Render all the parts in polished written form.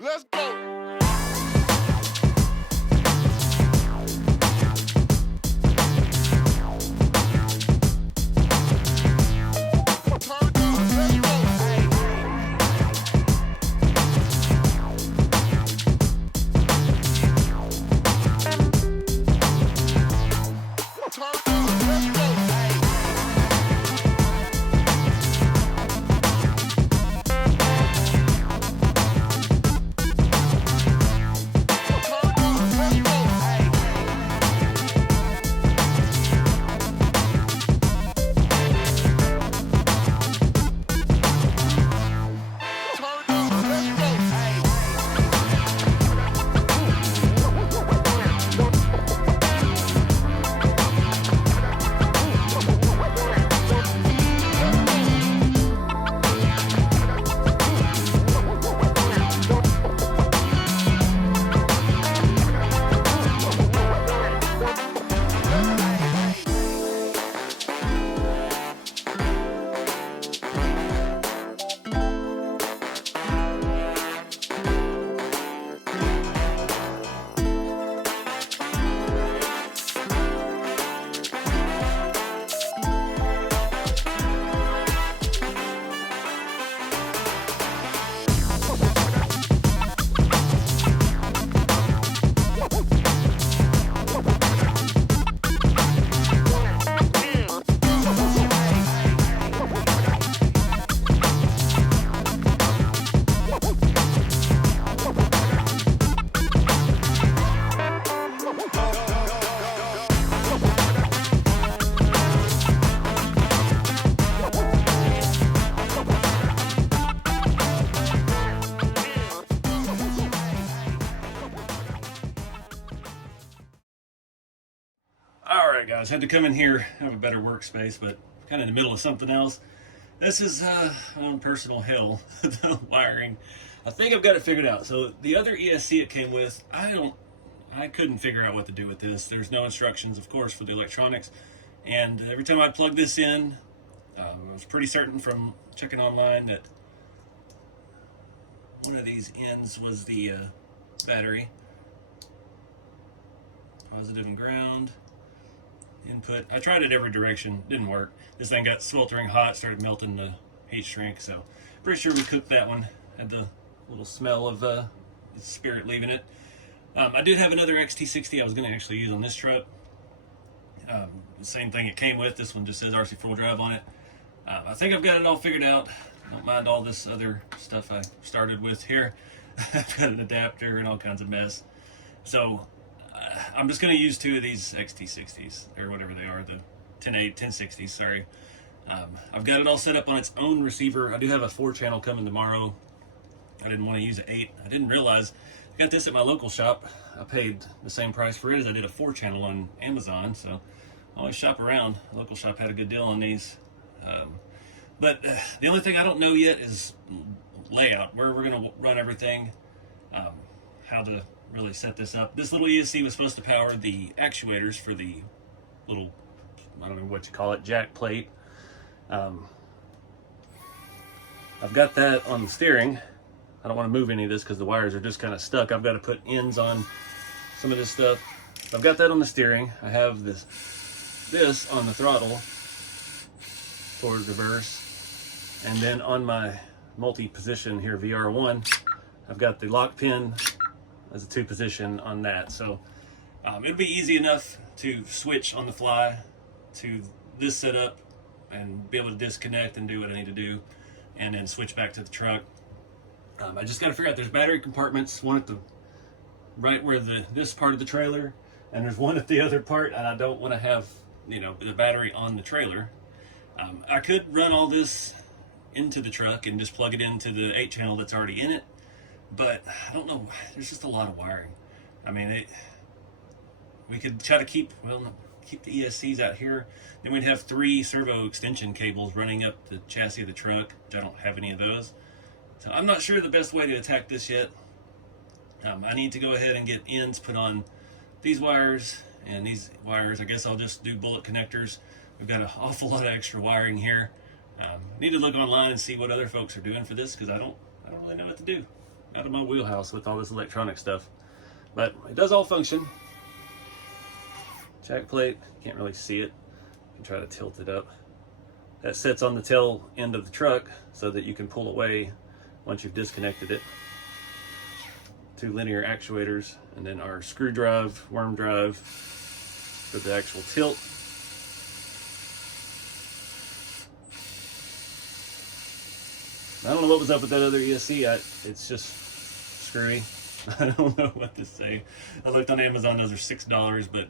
Let's go. Alright guys, had to come in here, have a better workspace, but kind of in the middle of something else. This is my own personal hell, the wiring. I think I've got it figured out. So the other ESC it came with, I couldn't figure out what to do with this. There's no instructions, of course, for the electronics. And every time I plugged this in, I was pretty certain from checking online that one of these ends was the battery. Positive and ground. Input. I tried it every direction, didn't work. This thing got sweltering hot, started melting the heat shrink, so pretty sure we cooked that one. Had the little smell of the spirit leaving it. I did have another XT60 I was going to actually use on this truck. The same thing it came with. This one just says RC full drive on it. I think I've got it all figured out. Don't mind all this other stuff I started with here. I've got an adapter and all kinds of mess. So I'm just going to use two of these XT60s, or whatever they are, the 1060s, sorry. I've got it all set up on its own receiver. I do have a 4-channel coming tomorrow. I didn't want to use an 8. I didn't realize I got this at my local shop. I paid the same price for it as I did a 4-channel on Amazon, so I always shop around. The local shop had a good deal on these. But the only thing I don't know yet is layout, where we're going to run everything, how to really set this up. This little ESC was supposed to power the actuators for the little, I don't know what you call it, jack plate. I've got that on the steering. I don't want to move any of this because the wires are just kind of stuck. I've got to put ends on some of this stuff. I've got that on the steering. I have this on the throttle forward reverse, and then on my multi-position here VR1, I've got the lock pin as a 2-position on that. So it'll be easy enough to switch on the fly to this setup and be able to disconnect and do what I need to do, and then switch back to the truck. I just got to figure out, there's battery compartments, one at the right where this part of the trailer, and there's one at the other part, and I don't want to have, you know, the battery on the trailer. I could run all this into the truck and just plug it into the 8-channel that's already in it. But I don't know, there's just a lot of wiring. I mean, we could try to keep the ESCs out here. Then we'd have 3 servo extension cables running up the chassis of the truck, which I don't have any of those. So I'm not sure the best way to attack this yet. I need to go ahead and get ends put on these wires and these wires. I guess I'll just do bullet connectors. We've got an awful lot of extra wiring here. Need to look online and see what other folks are doing for this, because I don't really know what to do. Out of my wheelhouse with all this electronic stuff. But it does all function. Jack plate, can't really see it. You can try to tilt it up. That sits on the tail end of the truck so that you can pull away once you've disconnected it. 2 linear actuators, and then our screw drive, worm drive for the actual tilt. I don't know what was up with that other ESC. It's just screwy. I don't know what to say. I looked on Amazon, those are $6, but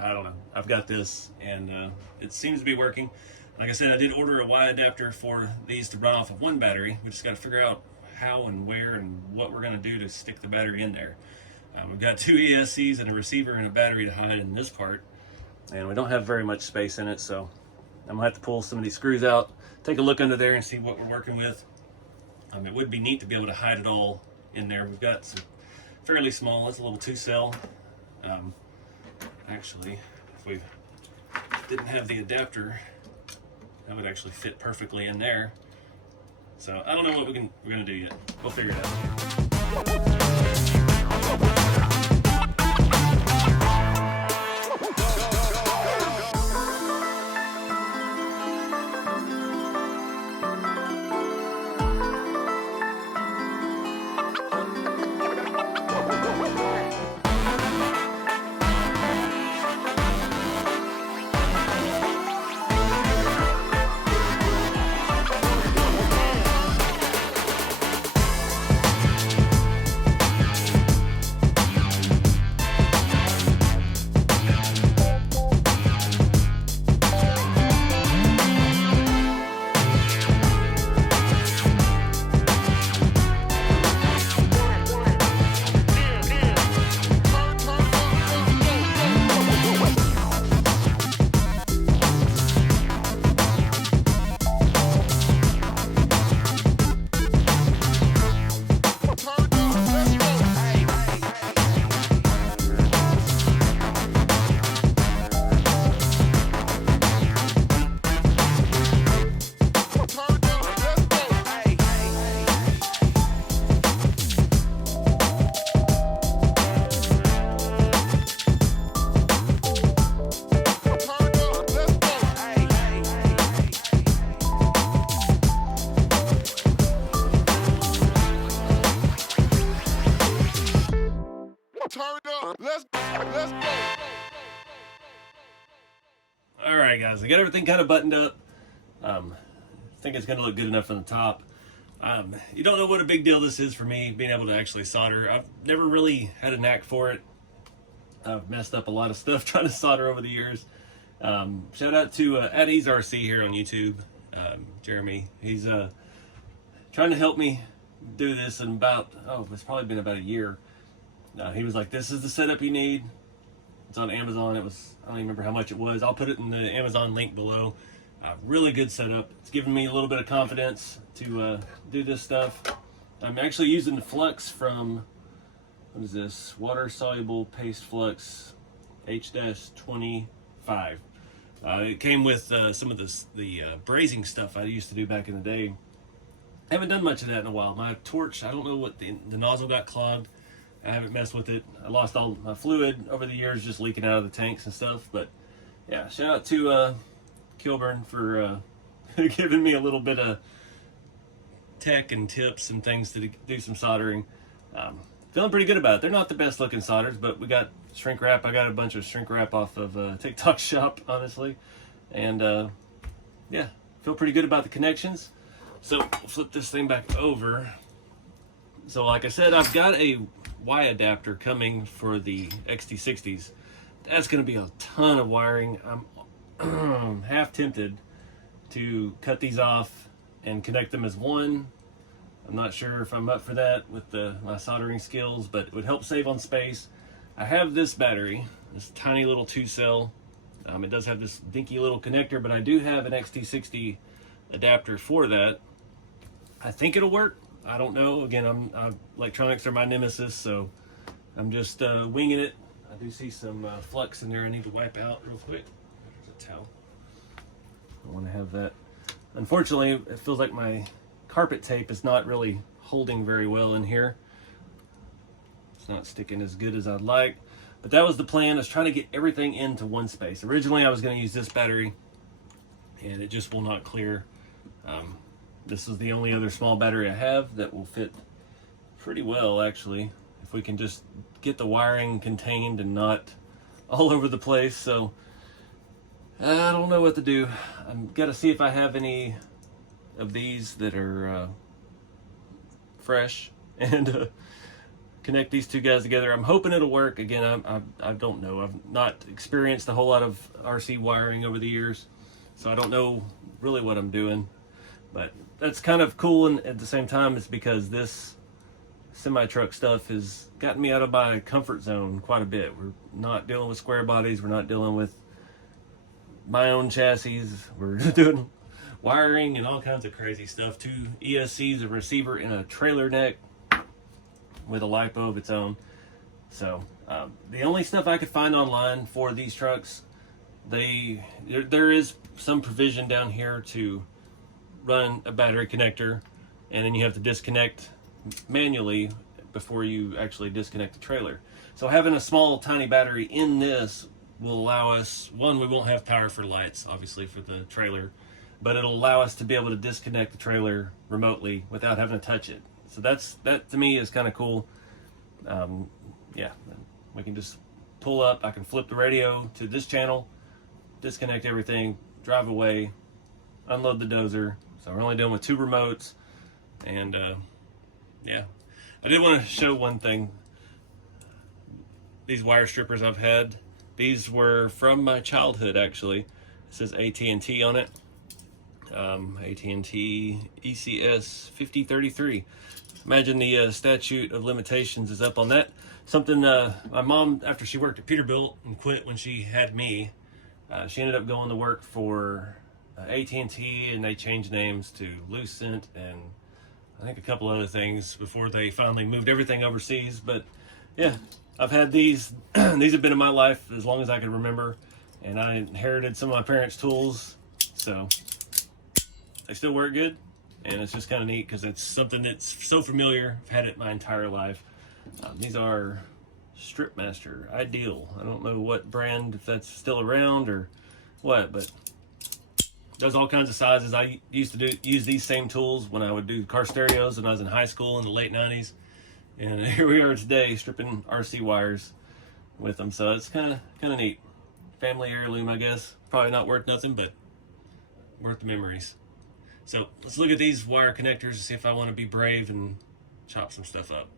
I don't know. I've got this, and it seems to be working. Like I said, I did order a Y adapter for these to run off of 1 battery. We just got to figure out how and where and what we're going to do to stick the battery in there. We've got 2 ESCs and a receiver and a battery to hide in this part, and we don't have very much space in it, so I'm gonna have to pull some of these screws out, take a look under there and see what we're working with. It would be neat to be able to hide it all in there. We've got some fairly small, it's a little 2-cell. Actually, if we didn't have the adapter, that would actually fit perfectly in there. So I don't know what we're gonna do yet. We'll figure it out. Alright guys, I got everything kind of buttoned up. I think it's going to look good enough on the top. You don't know what a big deal this is for me, being able to actually solder. I've never really had a knack for it. I've messed up a lot of stuff trying to solder over the years. Shout out to @EaseRC here on YouTube, Jeremy. He's trying to help me do this in about, it's probably been about a year. He was like, this is the setup you need. It's on Amazon. I don't even remember how much it was. I'll put it in the Amazon link below. Really good setup. It's given me a little bit of confidence to do this stuff. I'm actually using the flux from, what is this? Water soluble paste flux H-25. It came with some of the brazing stuff I used to do back in the day. I haven't done much of that in a while. My torch, I don't know what the nozzle got clogged. I haven't messed with it. I lost all my fluid over the years just leaking out of the tanks and stuff. But yeah, shout out to Kilburn for giving me a little bit of tech and tips and things to do some soldering. Feeling pretty good about it. They're not the best looking solders, but we got shrink wrap. I got a bunch of shrink wrap off of TikTok shop, honestly. And yeah, feel pretty good about the connections. So we'll flip this thing back over. So like I said, I've got a Y adapter coming for the XT60s. That's going to be a ton of wiring. I'm half tempted to cut these off and connect them as one. I'm not sure if I'm up for that with my soldering skills, but it would help save on space. I have this battery, this tiny little 2-cell. It does have this dinky little connector, but I do have an XT60 adapter for that. I think it'll work. I don't know. Again, electronics are my nemesis, so I'm just winging it. I do see some flux in there I need to wipe out real quick. There's a towel. I want to have that. Unfortunately, it feels like my carpet tape is not really holding very well in here. It's not sticking as good as I'd like. But that was the plan, is trying to get everything into one space. Originally, I was going to use this battery, and it just will not clear. This is the only other small battery I have that will fit pretty well, actually, if we can just get the wiring contained and not all over the place. So I don't know what to do. I've got to see if I have any of these that are fresh and connect these two guys together. I'm hoping it'll work. Again, I don't know. I've not experienced a whole lot of RC wiring over the years, so I don't know really what I'm doing. But that's kind of cool, and at the same time, it's because this semi-truck stuff has gotten me out of my comfort zone quite a bit. We're not dealing with square bodies. We're not dealing with my own chassis. We're doing wiring and all kinds of crazy stuff. 2 ESCs, a receiver, and a trailer neck with a LiPo of its own. So the only stuff I could find online for these trucks, there is some provision down here to run a battery connector, and then you have to disconnect manually before you actually disconnect the trailer. So having a small tiny battery in this will allow us, one, we won't have power for lights, obviously, for the trailer, but it'll allow us to be able to disconnect the trailer remotely without having to touch it. So that to me is kind of cool. Yeah, we can just pull up, I can flip the radio to this channel, disconnect everything, drive away, unload the dozer. So we're only dealing with 2 remotes, and yeah. I did want to show one thing. These wire strippers I've had, these were from my childhood, actually. It says AT&T on it. AT&T ECS 5033. Imagine the statute of limitations is up on that. Something my mom, after she worked at Peterbilt and quit when she had me, she ended up going to work for AT&T, and they changed names to Lucent and I think a couple other things before they finally moved everything overseas. But yeah, I've had these. These have been in my life as long as I can remember, and I inherited some of my parents' tools, so they still work good. And it's just kind of neat because it's something that's so familiar. I've had it my entire life. These are Stripmaster Ideal. I don't know what brand, if that's still around or what, but does all kinds of sizes. I used to use these same tools when I would do car stereos when I was in high school in the late 90s. And here we are today stripping RC wires with them. So it's kind of neat. Family heirloom, I guess. Probably not worth nothing, but worth the memories. So let's look at these wire connectors and see if I want to be brave and chop some stuff up.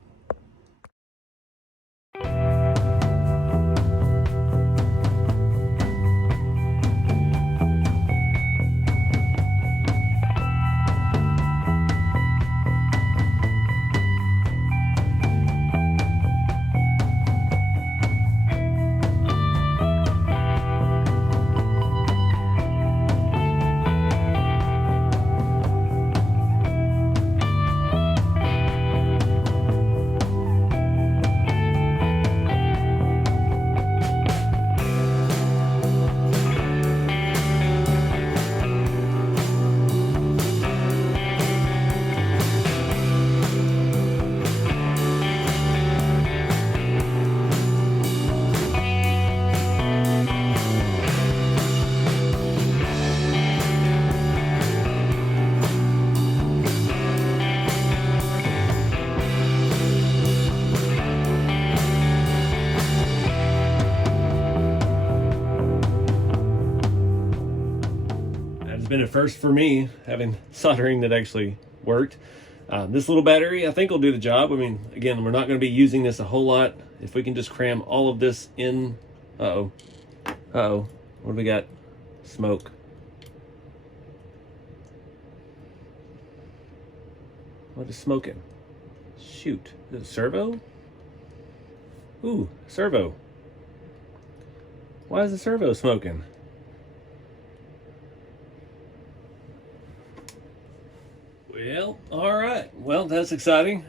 Been a first for me, having soldering that actually worked. This little battery I think will do the job. I mean, again, we're not going to be using this a whole lot. If we can just cram all of this in. What do we got? Smoke. What is smoking? Shoot. Is it servo? Ooh, servo. Why is the servo smoking? Well, alright. Well, that's exciting.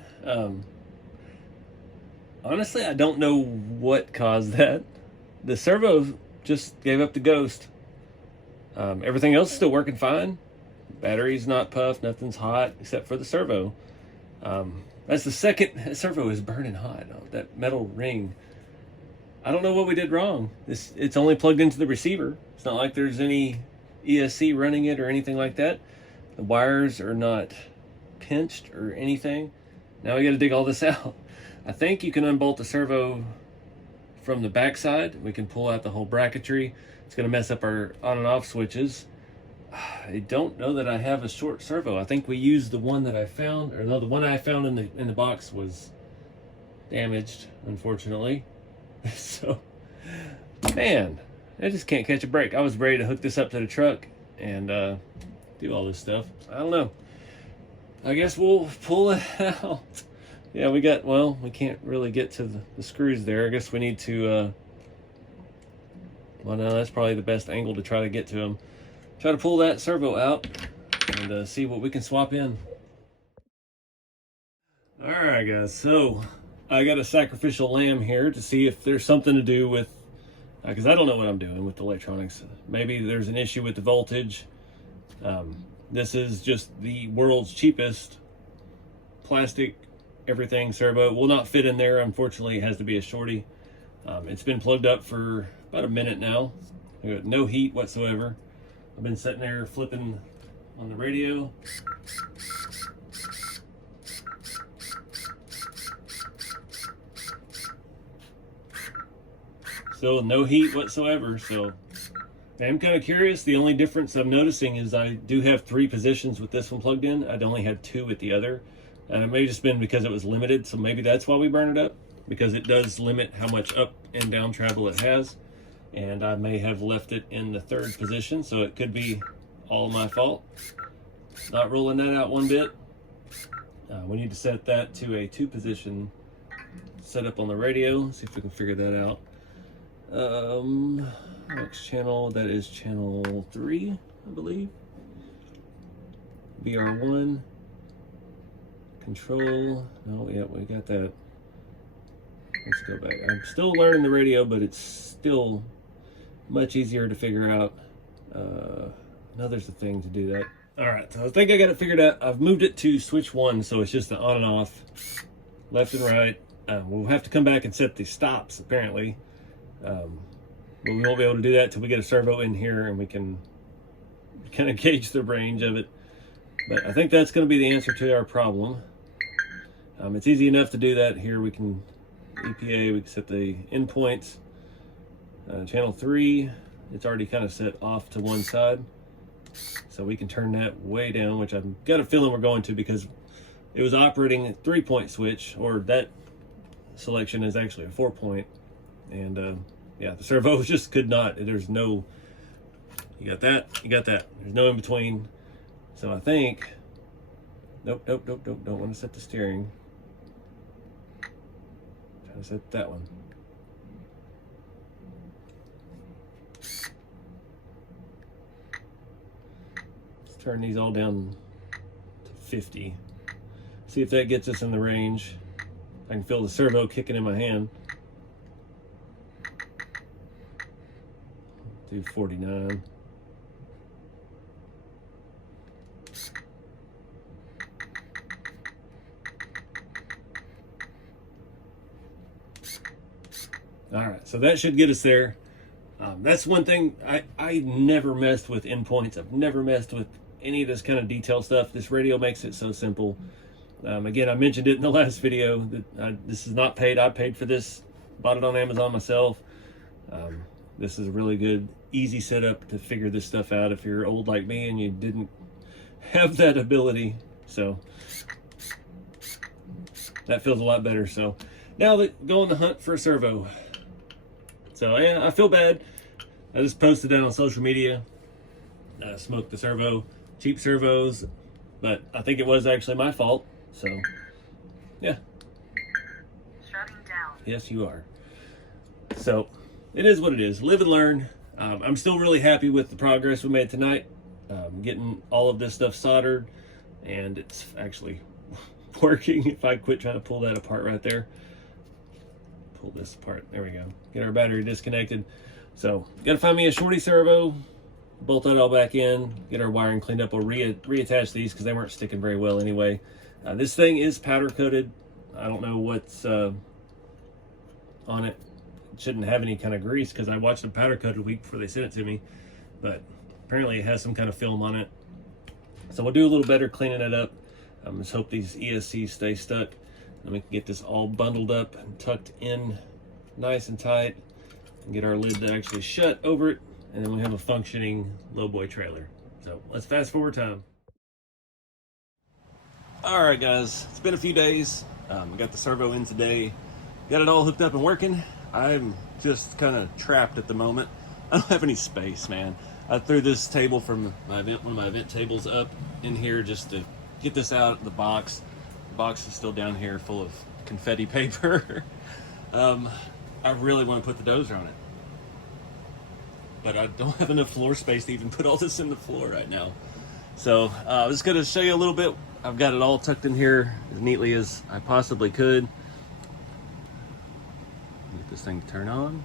Honestly, I don't know what caused that. The servo just gave up the ghost. Everything else is still working fine. Battery's not puffed, nothing's hot except for the servo. That's the second servo is burning hot. Oh, that metal ring. I don't know what we did wrong. It's only plugged into the receiver. It's not like there's any ESC running it or anything like that. The wires are not pinched or anything. Now we got to dig all this out. I think you can unbolt the servo from the backside. We can pull out the whole bracketry. It's going to mess up our on and off switches. I don't know that I have a short servo. I think we used the one that I found, or no, the one I found in the box was damaged, unfortunately. So, man, I just can't catch a break. I was ready to hook this up to the truck and do all this stuff. I don't know. I guess we'll pull it out. Yeah, we can't really get to the screws there. I guess we need to, well, no, that's probably the best angle to try to get to them. Try to pull that servo out and see what we can swap in. All right, guys, so I got a sacrificial lamb here to see if there's something to do with, because I don't know what I'm doing with the electronics. Maybe there's an issue with the voltage. This is just the world's cheapest plastic everything servo. It will not fit in there. Unfortunately, it has to be a shorty. It's been plugged up for about a minute now. I got no heat whatsoever. I've been sitting there flipping on the radio. So no heat whatsoever. So I'm kind of curious. The only difference I'm noticing is I do have 3 positions with this one plugged in. I'd only had 2 with the other. And it may have just been because it was limited, so maybe that's why we burn it up, because it does limit how much up and down travel it has. And I may have left it in the 3rd position, so it could be all my fault. Not rolling that out one bit. We need to set that to a 2 position setup on the radio. See if we can figure that out. Next channel, that is channel 3, I believe. BR1. Control. No, yeah, we got that. Let's go back. I'm still learning the radio, but it's still much easier to figure out. Now there's a thing to do that. All right, so I think I got it figured out. I've moved it to switch 1, so it's just the on and off, left and right. We'll have to come back and set the stops, apparently. But we won't be able to do that till we get a servo in here and we can kind of gauge the range of it. But I think that's going to be the answer to our problem. It's easy enough to do that here. We can EPA, we can set the endpoints. Channel 3, it's already kind of set off to one side. So we can turn that way down, which I've got a feeling we're going to, because it was operating a 3-point switch, or that selection is actually a 4-point. And yeah, the servo just could not. There's no, you got that, you got that. There's no in between. So I think, nope, don't want to set the steering. Try to set that one. Let's turn these all down to 50. See if that gets us in the range. I can feel the servo kicking in my hand. Do 49. All right, so that should get us there. That's one thing, I never messed with endpoints. I've never messed with any of this kind of detail stuff. This radio makes it so simple. Again, I mentioned it in the last video that this is not paid. I paid for this, bought it on Amazon myself. This is a really good, easy setup to figure this stuff out if you're old like me and you didn't have that ability. So that feels a lot better. So now go on the hunt for a servo. So yeah, I feel bad. I just posted that on social media. Smoked the servo, cheap servos, but I think it was actually my fault. So, yeah. Shutting down. Yes, you are. So, it is what it is. Live and learn. I'm still really happy with the progress we made tonight. Getting all of this stuff soldered, and it's actually working. If I quit trying to pull that apart right there. Pull this apart. There we go. Get our battery disconnected. So, gotta find me a shorty servo, bolt that all back in, get our wiring cleaned up. We'll reattach these because they weren't sticking very well anyway. This thing is powder coated. I don't know what's on it. It shouldn't have any kind of grease because I watched them powder coated a week before they sent it to me, but apparently it has some kind of film on it. So we'll do a little better cleaning it up. Just hope these ESCs stay stuck. And we can get this all bundled up and tucked in nice and tight and get our lid to actually shut over it. And then we have a functioning LowBoy trailer. So let's fast forward time. All right, guys, it's been a few days. We got the servo in today. Got it all hooked up and working. I'm just kind of trapped at the moment. I don't have any space, man. I threw this table from my event, one of my event tables up in here just to get this out of the box. The box is still down here full of confetti paper. I really want to put the dozer on it, but I don't have enough floor space to even put all this in the floor right now. So I was going to show you a little bit. I've got it all tucked in here as neatly as I possibly could. Get this thing to turn on.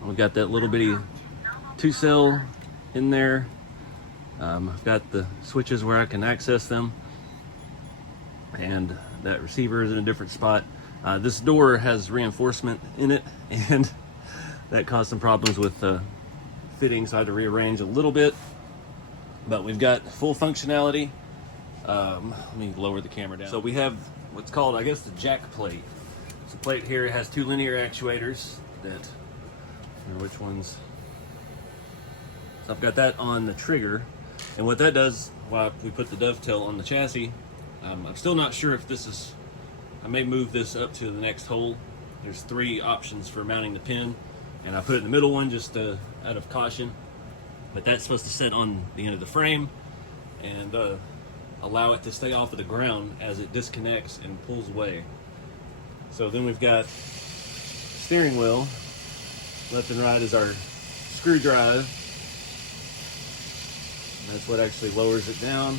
We've got that little bitty 2-cell in there. I've got the switches where I can access them, and that receiver is in a different spot. This door has reinforcement in it, and that caused some problems with fitting, so I had to rearrange a little bit, but we've got full functionality. Let me lower the camera down. So we have what's called, I guess, the jack plate. It's a plate here. It has 2 linear actuators that, I don't know which ones. So I've got that on the trigger, and what that does, while we put the dovetail on the chassis, I'm still not sure if this is, I may move this up to the next hole. There's 3 options for mounting the pin, and I put it in the middle one just out of caution, but that's supposed to sit on the end of the frame and allow it to stay off of the ground as it disconnects and pulls away. So then we've got steering wheel. Left and right is our screw drive. That's what actually lowers it down.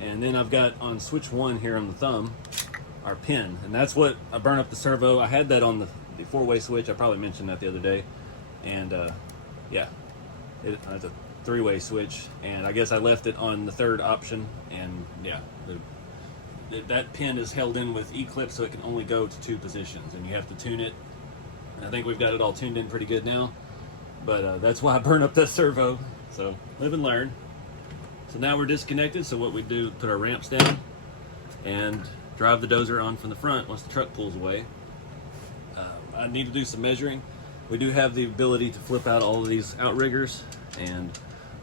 And then I've got on switch 1 here on the thumb, our pin. And that's what I burn up the servo. I had that on the 4-way switch. I probably mentioned that the other day. And yeah, it's a 3-way switch. And I guess I left it on the 3rd option. And yeah, that pin is held in with E-clips, so it can only go to 2 positions. And you have to tune it. And I think we've got it all tuned in pretty good now. But that's why I burn up that servo. So live and learn. So now we're disconnected, so what we do, put our ramps down and drive the dozer on from the front once the truck pulls away. I need to do some measuring. We do have the ability to flip out all of these outriggers and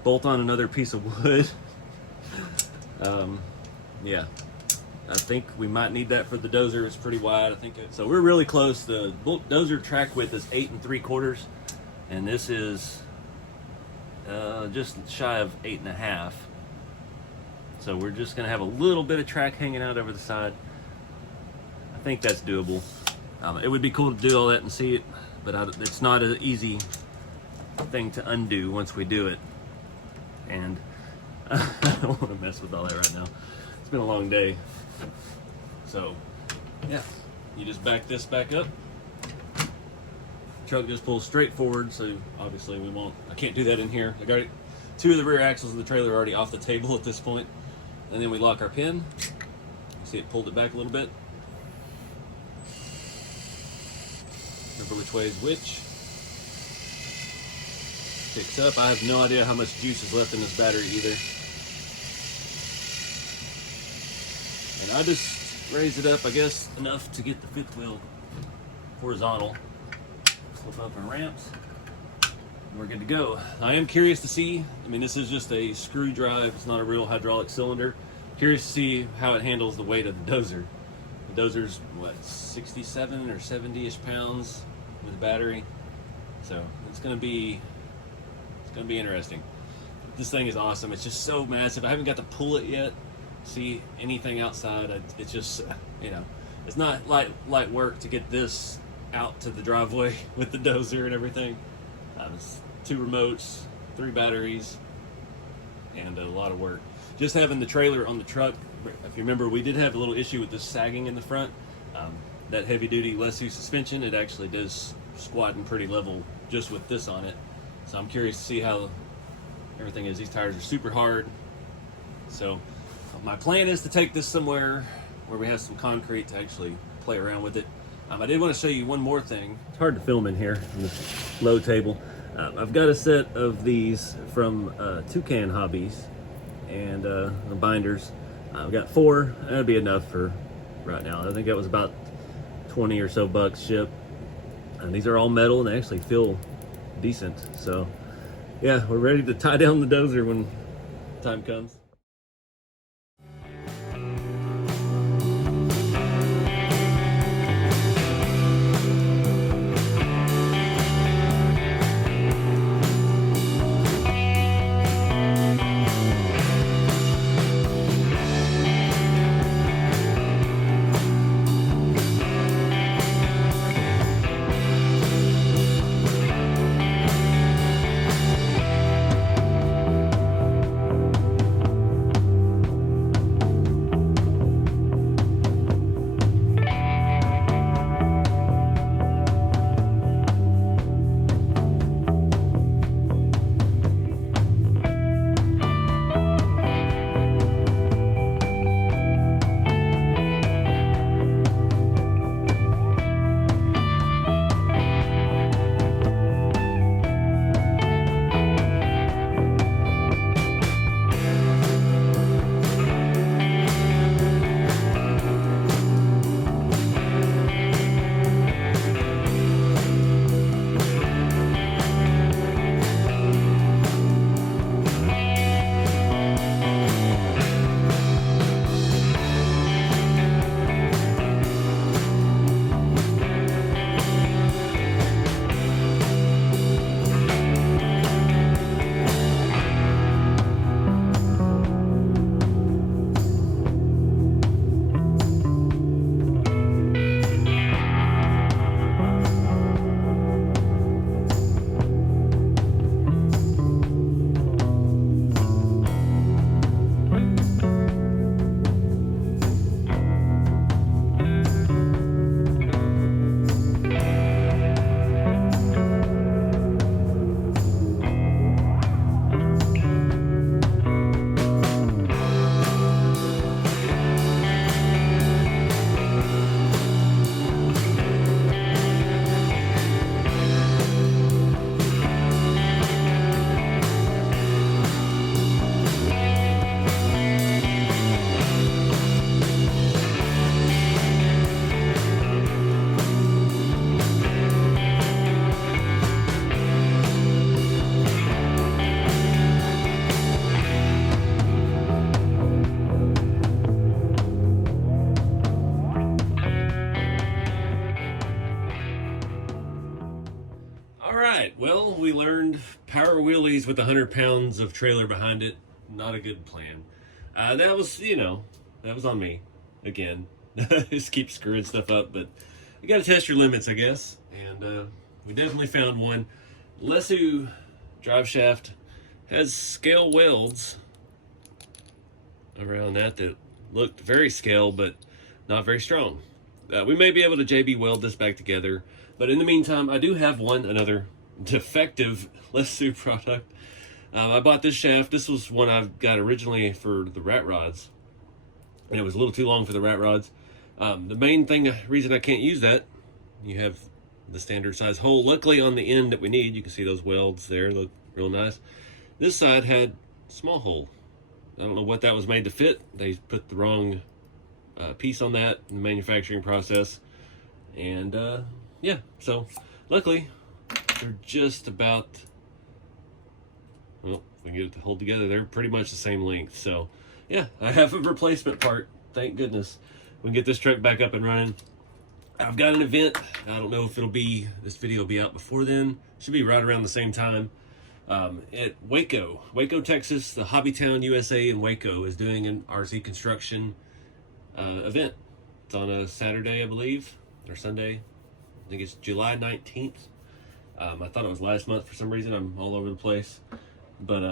bolt on another piece of wood. Yeah, I think we might need that for the dozer. It's pretty wide. I think so. We're really close. The dozer track width is 8 3/4, and this is just shy of 8 1/2. So we're just gonna have a little bit of track hanging out over the side. I think that's doable. It would be cool to do all that and see it, but it's not an easy thing to undo once we do it. And I don't want to mess with all that right now. It's been a long day. So yeah, you just back this back up. Truck just pulls straight forward, so obviously I can't do that in here. I got 2 of the rear axles of the trailer already off the table at this point. And then we lock our pin. You see it pulled it back a little bit. Remember which way is which. Picks up. I have no idea how much juice is left in this battery either. And I just raised it up, I guess, enough to get the 5th wheel horizontal. Flip up our ramps. We're good to go. I am curious to see, I mean, this is just a screw drive, it's not a real hydraulic cylinder. Curious to see how it handles the weight of the dozer. The dozer's, what, 67 or 70-ish pounds with the battery. So it's gonna be interesting. this thing is awesome. It's just so massive. I haven't got to pull it yet, see anything outside. It's just, you know, it's not light work to get this out to the driveway with the dozer and everything. It's 2 remotes, 3 batteries, and a lot of work. Just having the trailer on the truck, if you remember, we did have a little issue with this sagging in the front. That heavy duty Lesu suspension, it actually does squatting pretty level just with this on it. So I'm curious to see how everything is. These tires are super hard. So my plan is to take this somewhere where we have some concrete to actually play around with it. I did want to show you one more thing. It's hard to film in here on this low table. I've got a set of these from Toucan Hobbies and the binders. I've got 4. That'd be enough for right now. I think that was about 20 or so bucks shipped. And these are all metal and they actually feel decent. So yeah, we're ready to tie down the dozer when time comes. Well, we learned power wheelies with 100 pounds of trailer behind it. Not a good plan. That was, you know, that was on me. Again, just keep screwing stuff up, but you got to test your limits, I guess. And we definitely found one. Lesu drive shaft has scale welds around that looked very scale, but not very strong. We may be able to JB weld this back together, but in the meantime, I do have another defective Lesu product. I bought this shaft. This was one I've got originally for the rat rods, and it was a little too long for the rat rods. The main reason I can't use that, you have the standard size hole. Luckily on the end that we need, you can see those welds there, look real nice. This side had a small hole. I don't know what that was made to fit. They put the wrong piece on that in the manufacturing process. And yeah, so luckily they're just about, well, if we can get it to hold together, they're pretty much the same length. So yeah, I have a replacement part. Thank goodness. We can get this truck back up and running. I've got an event. I don't know if this video will be out before then. Should be right around the same time. at Waco, Texas. The Hobbytown USA in Waco is doing an RC construction event. It's on a Saturday, I believe, or Sunday. I think it's July 19th. I thought it was last month for some reason. I'm all over the place. But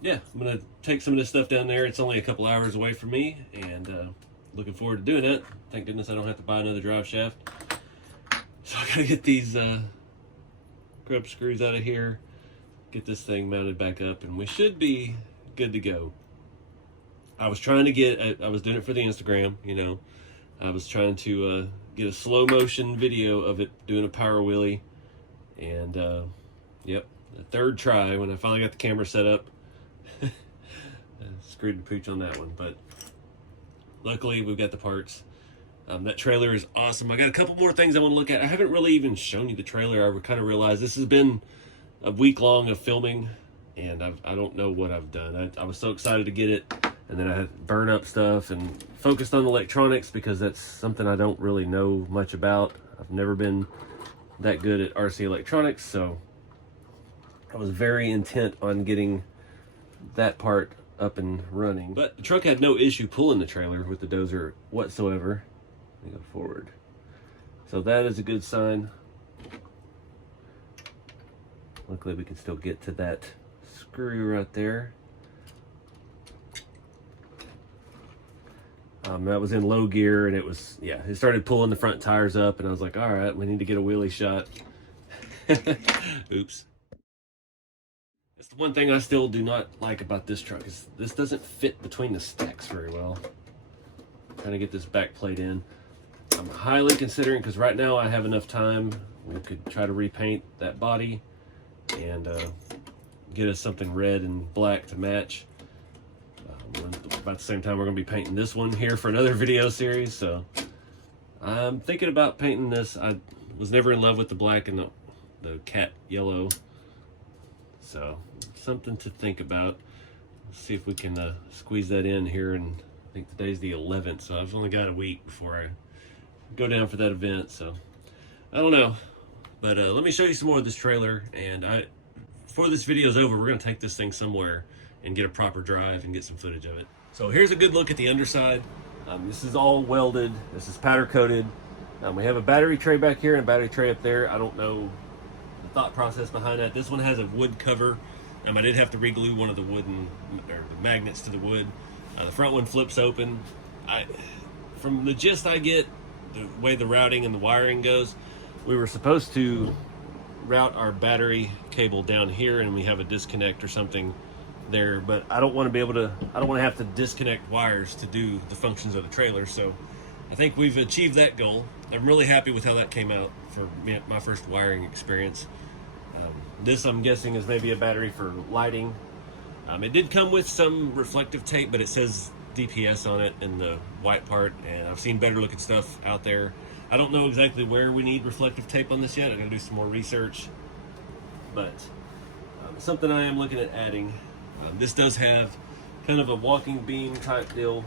yeah, I'm going to take some of this stuff down there. It's only a couple hours away from me, and looking forward to doing it. Thank goodness I don't have to buy another drive shaft. So I got to get these grub screws out of here, get this thing mounted back up, and we should be good to go. I was trying to get, I was doing it for the Instagram, you know. I was trying to get a slow motion video of it doing a power wheelie, and yep, the third try when I finally got the camera set up. I screwed the pooch on that one, but luckily we've got the parts. That trailer is awesome. I got a couple more things I want to look at. I haven't really even shown you the trailer. I kind of realized this has been a week long of filming, and I don't know what I've done. I was so excited to get it, and then I had to burn up stuff and focused on electronics because that's something I don't really know much about. I've never been that good at RC electronics, so I was very intent on getting that part up and running. But the truck had no issue pulling the trailer with the dozer whatsoever. Let me go forward. So that is a good sign. Luckily we can still get to that screw right there. That was in low gear, and it was, yeah, it started pulling the front tires up, and I was like, all right, we need to get a wheelie shot. Oops. That's the one thing I still do not like about this truck, is this doesn't fit between the stacks very well. Trying to get this back plate in. I'm highly considering, because right now I have enough time, we could try to repaint that body and get us something red and black to match. About the same time, we're going to be painting this one here for another video series, so I'm thinking about painting this. I was never in love with the black and the cat yellow, so something to think about. Let's see if we can squeeze that in here, and I think today's the 11th, so I've only got a week before I go down for that event, so I don't know. But let me show you some more of this trailer, and before this video is over, we're going to take this thing somewhere and get a proper drive and get some footage of it. So here's a good look at the underside. This is all welded. This is powder coated. We have a battery tray back here and a battery tray up there. I don't know the thought process behind that. This one has a wood cover. I did have to re-glue one of the wooden, or the magnets to the wood. The front one flips open. From the gist I get, the way the routing and the wiring goes, we were supposed to route our battery cable down here, and we have a disconnect or something there, but I don't want to be able to, I don't want to have to disconnect wires to do the functions of the trailer. So I think we've achieved that goal. I'm really happy with how that came out for me, my first wiring experience. This, I'm guessing, is maybe a battery for lighting. It did come with some reflective tape, but it says DPS on it in the white part, and I've seen better looking stuff out there. I don't know exactly where we need reflective tape on this yet. I'm going to do some more research, but something I am looking at adding. This does have kind of a walking beam type deal.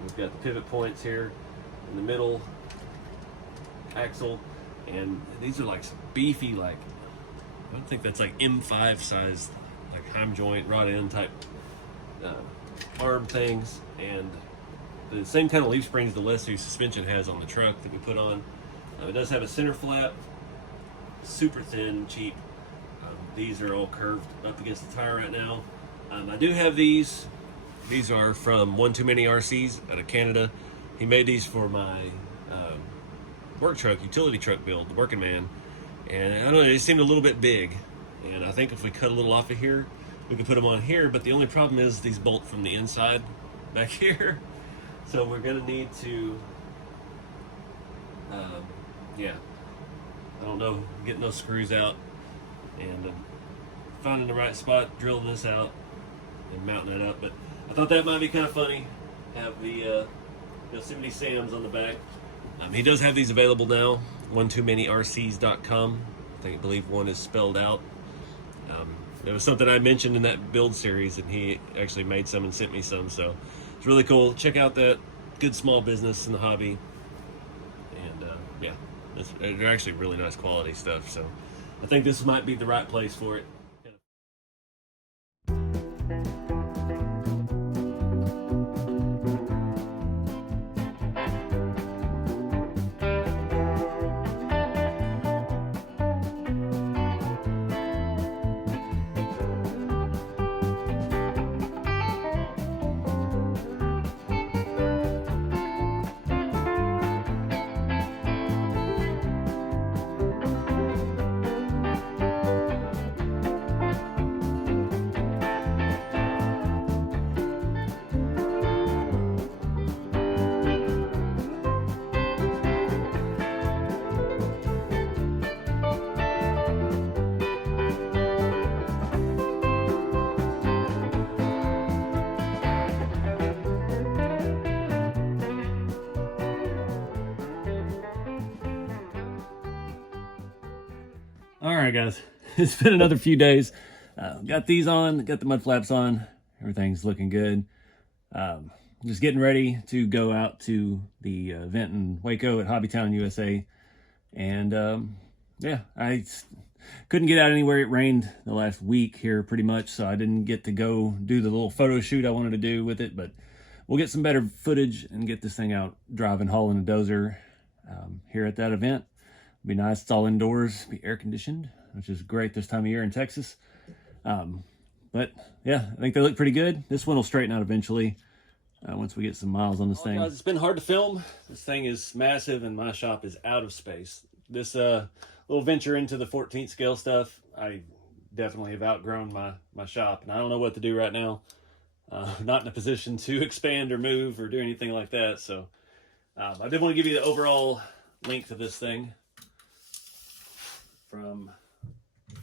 We've got the pivot points here in the middle axle, and these are like beefy, like, I don't think that's like M5 size, like heim joint, rod end type arm things, and the same kind of leaf springs the Lesu suspension has on the truck that we put on. It does have a center flap, super thin, cheap. These are all curved up against the tire right now. I do have these. These are from One Too Many RCs out of Canada. He made these for my work truck, utility truck build, the Working Man. And I don't know, they seemed a little bit big. And I think if we cut a little off of here, we could put them on here. But the only problem is these bolt from the inside back here. So we're gonna need to, yeah, I don't know, getting those screws out and finding the right spot, drilling this out and mounting it up. But I thought that might be kind of funny, have the Yosemite Sam's on the back. He does have these available now, onetoomanyrcs.com. I believe one is spelled out. It was something I mentioned in that build series, and he actually made some and sent me some, so it's really cool. Check out that good small business in the hobby, and yeah, they're actually really nice quality stuff, so I think this might be the right place for it. All right, guys, it's been another few days. Got these on, got the Mudflaps on. Everything's looking good. Just getting ready to go out to the event in Waco at Hobbytown, USA. And yeah, I couldn't get out anywhere. It rained the last week here pretty much, so I didn't get to go do the little photo shoot I wanted to do with it. But we'll get some better footage and get this thing out driving, hauling a dozer here at that event. Be nice. It's all indoors, be air conditioned, which is great this time of year in Texas. But yeah, I think they look pretty good. This one will straighten out eventually once we get some miles on this thing. Guys, it's been hard to film. This thing is massive and my shop is out of space. This little venture into the 14th scale stuff, I definitely have outgrown my shop, and I don't know what to do right now. Not in a position to expand or move or do anything like that. So I did want to give you the overall length of this thing. From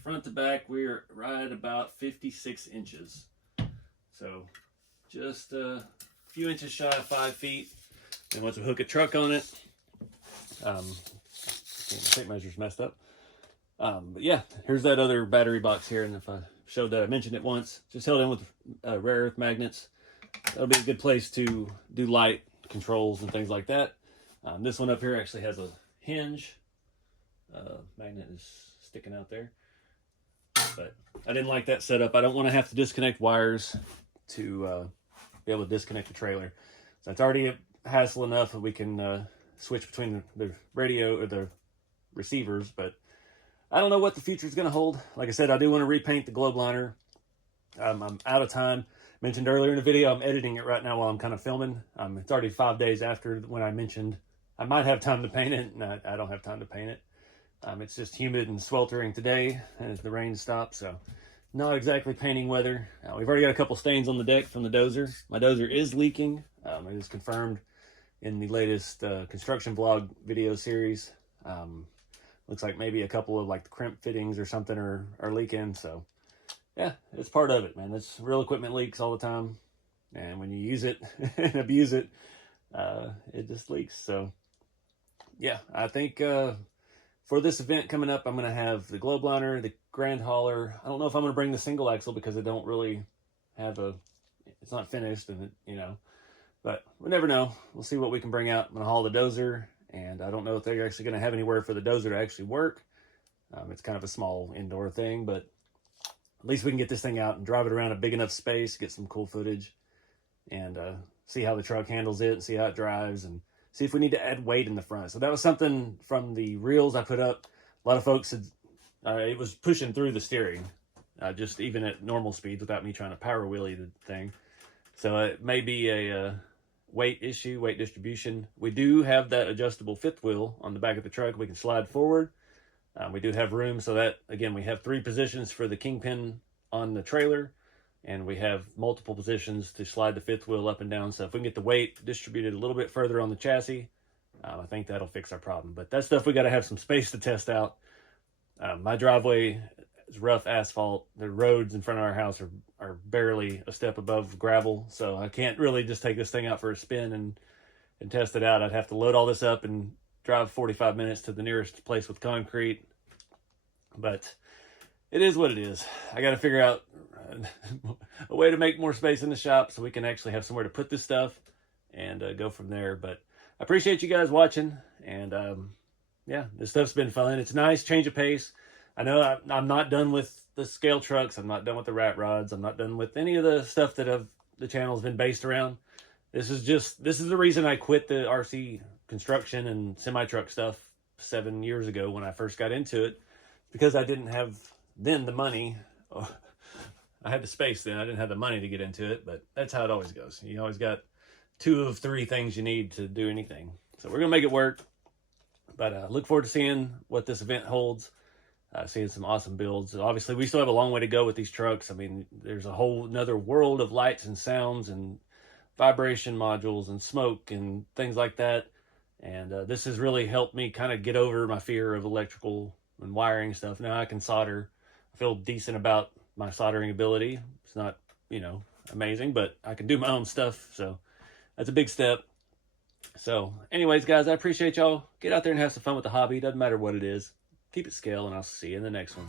front to back, we're right about 56 inches. So just a few inches shy of 5 feet. And once we hook a truck on it, my tape measure's messed up. But yeah, here's that other battery box here. And if I showed that, I mentioned it once, just held in with rare earth magnets. That'll be a good place to do light controls and things like that. This one up here actually has a hinge. Magnet is sticking out there, but I didn't like that setup. I don't want to have to disconnect wires to be able to disconnect the trailer. So it's already a hassle enough that we can switch between the radio or the receivers, but I don't know what the future is going to hold. Like I said, I do want to repaint the globe liner. I'm out of time. Mentioned earlier in the video, I'm editing it right now while I'm kind of filming. It's already 5 days after when I mentioned I might have time to paint it, and I don't have time to paint it. It's just humid and sweltering today as the rain stopped, so not exactly painting weather. We've already got a couple stains on the deck from the dozer. My dozer is leaking. It is confirmed in the latest construction vlog video series. Looks like maybe a couple of like the crimp fittings or something are leaking. So yeah, it's part of it, man. It's real equipment leaks all the time. And when you use it and abuse it, it just leaks. So yeah, I think for this event coming up, I'm going to have the globe liner, the grand hauler. I don't know if I'm going to bring the single axle because I don't really have it's not finished, and but we'll never know. We'll see what we can bring out. I'm going to haul the dozer, and I don't know if they're actually going to have anywhere for the dozer to actually work. It's kind of a small indoor thing, but at least we can get this thing out and drive it around a big enough space, get some cool footage, and see how the truck handles it, and see how it drives, and see if we need to add weight in the front. So that was something from the reels I put up. A lot of folks said it was pushing through the steering, just even at normal speeds without me trying to power wheelie the thing. So it may be a weight issue, weight distribution. We do have that adjustable fifth wheel on the back of the truck. We can slide forward. We do have room so that, again, we have 3 positions for the kingpin on the trailer, and we have multiple positions to slide the fifth wheel up and down. So if we can get the weight distributed a little bit further on the chassis, I think that'll fix our problem. But that stuff, we got to have some space to test out. My driveway is rough asphalt. The roads in front of our house are barely a step above gravel. So I can't really just take this thing out for a spin and test it out. I'd have to load all this up and drive 45 minutes to the nearest place with concrete. But it is what it is. I got to figure out a way to make more space in the shop so we can actually have somewhere to put this stuff and go from there. But I appreciate you guys watching, and yeah, this stuff's been fun. It's nice, change of pace. I know I'm not done with the scale trucks. I'm not done with the rat rods. I'm not done with any of the stuff that the channel's been based around. This is the reason I quit the RC construction and semi-truck stuff 7 years ago when I first got into it, because I didn't have then the money. I had the space then. I didn't have the money to get into it, but that's how it always goes. You always got 2 of 3 things you need to do anything. So we're going to make it work. But look forward to seeing what this event holds, seeing some awesome builds. Obviously, we still have a long way to go with these trucks. I mean, there's a whole another world of lights and sounds and vibration modules and smoke and things like that. And this has really helped me kind of get over my fear of electrical and wiring stuff. Now I can solder. I feel decent about my soldering ability. It's not, amazing, but I can do my own stuff. So that's a big step. So anyways, guys, I appreciate y'all. Get out there and have some fun with the hobby. Doesn't matter what it is. Keep it scale, and I'll see you in the next one.